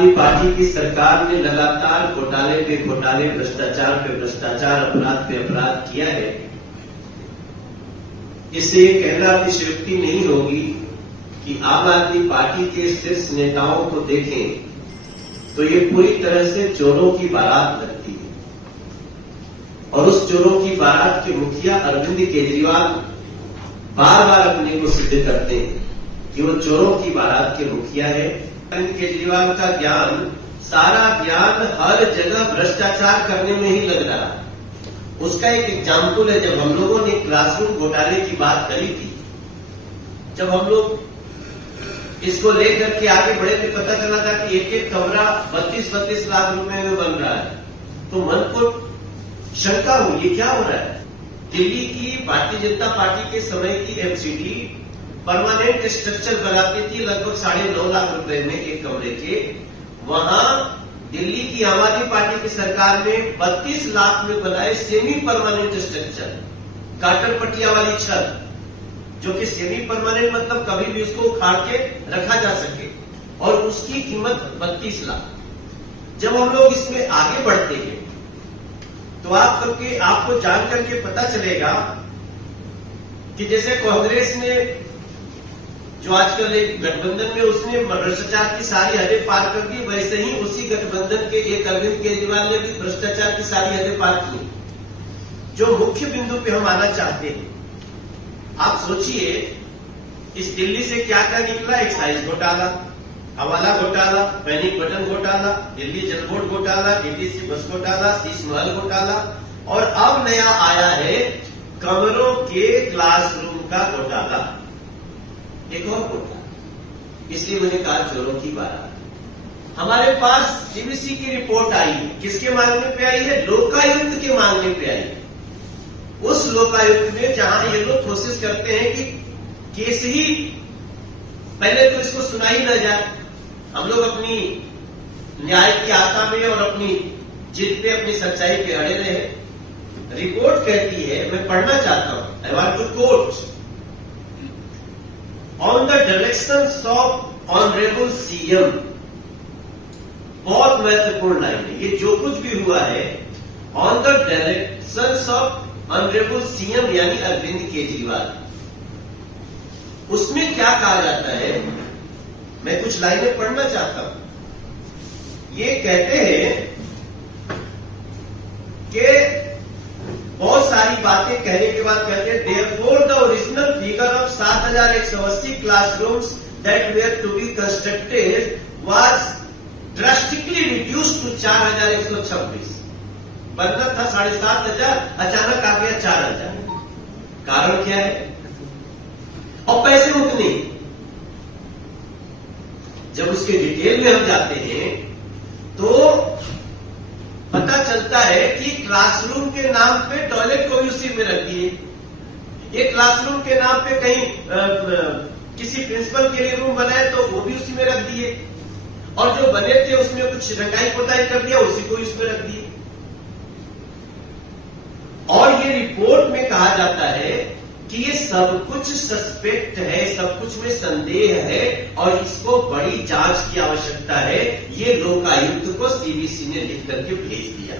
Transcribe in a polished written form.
आदमी पार्टी की सरकार ने लगातार घोटाले पे घोटाले, भ्रष्टाचार पे भ्रष्टाचार, अपराध पे अपराध किया है, इससे ये कहना अतिशयोक्ति नहीं होगी कि आम आदमी पार्टी के शीर्ष नेताओं को देखें तो ये पूरी तरह से चोरों की बारात लगती है। और उस चोरों की बारात के मुखिया अरविंद केजरीवाल बार बार अपने को सिद्ध करते हैं कि वो चोरों की बारात के मुखिया है। अरविंद केजरीवाल का ज्ञान, सारा ज्ञान हर जगह भ्रष्टाचार करने में ही लग रहा है। उसका एक एग्जाम्पल है, जब हम लोगों ने क्लासरूम घोटाले की बात करी थी, जब हम लोग इसको लेकर के आगे बढ़े थे, पता चला था कि एक एक कमरा 32-32 लाख रुपए में बन रहा है, तो मन को शंका हुई, ये क्या हो रहा है। दिल्ली की भारतीय जनता पार्टी के समय की एमसीडी परमानेंट स्ट्रक्चर बनाती थी लगभग 9.5 लाख रुपए में एक कमरे के। वहां दिल्ली की आम आदमी पार्टी की सरकार ने 32 लाख में बनाए सेमी परमानेंट स्ट्रक्चर, काटर पट्टिया वाली छत, जो कि सेमी परमानेंट मतलब कभी भी उसको उखाड़ के रखा जा सके, और उसकी कीमत 32 लाख। जब हम लोग इसमें आगे बढ़ते हैं तो आपको जान करके पता चलेगा कि जैसे कांग्रेस ने, जो आजकल एक गठबंधन में, उसने भ्रष्टाचार की सारी हदें पार कर दी, वैसे ही उसी गठबंधन के एक अरविंद केजरीवाल ने भी भ्रष्टाचार की सारी हदें पार की। जो मुख्य बिंदु पे हम आना चाहते हैं, आप सोचिए इस दिल्ली से क्या क्या निकला। एक्साइज घोटाला, हवाला घोटाला, पैनिक बटन घोटाला, दिल्ली जल बोर्ड घोटाला, डीटीसी बस घोटाला, शीश महल घोटाला, और अब नया आया है कमरों के क्लासरूम का घोटाला, एक और घोटाला। इसलिए मैंने कहा चोरों की बारात। हमारे पास सीबीसी की रिपोर्ट आई है, किसके मांगने पे आई है? लोकायुक्त के मांगने पे आई है। उस लोकायुक्त में जहां ये लोग कोशिश करते हैं कि केस ही पहले तो इसको सुना ही न जाए, हम लोग अपनी न्याय की आशा में और अपनी जिद पे, अपनी सच्चाई पे अड़े रहे। रिपोर्ट कहती है, मैं पढ़ना चाहता हूं, I want to quote, on the directions of honourable CM. बहुत महत्वपूर्ण लाइन है ये, जो कुछ भी हुआ है on the directions of honourable CM यानी अरविंद केजरीवाल, उसमें क्या कहा जाता है, मैं कुछ लाइनें पढ़ना चाहता हूं। ये कहते हैं कि बहुत सारी बातें कहने के बाद कहते हैं, therefore the original figure of 7,180 classrooms that were to be constructed was drastically reduced to 4,126। बनना था 7,500, अचानक आ गया 4,000। कारण क्या है? और पैसे उतने। जब उसके डिटेल में हम जाते हैं तो पता चलता है कि क्लासरूम के नाम पे टॉयलेट को भी उसी में रख दिए, एक क्लासरूम के नाम पे कहीं किसी प्रिंसिपल के लिए रूम बनाए तो वो भी उसी में रख दिए, और जो बने थे उसमें कुछ रंगाई पोताई कर दिया, उसी को उसमें रख दिए। और ये रिपोर्ट में कहा जाता है कि ये सब कुछ सस्पेक्ट है, सब कुछ में संदेह है, और इसको बड़ी जांच की आवश्यकता है। ये लोकायुक्त को सीबीसी ने लिख करके भेज दिया।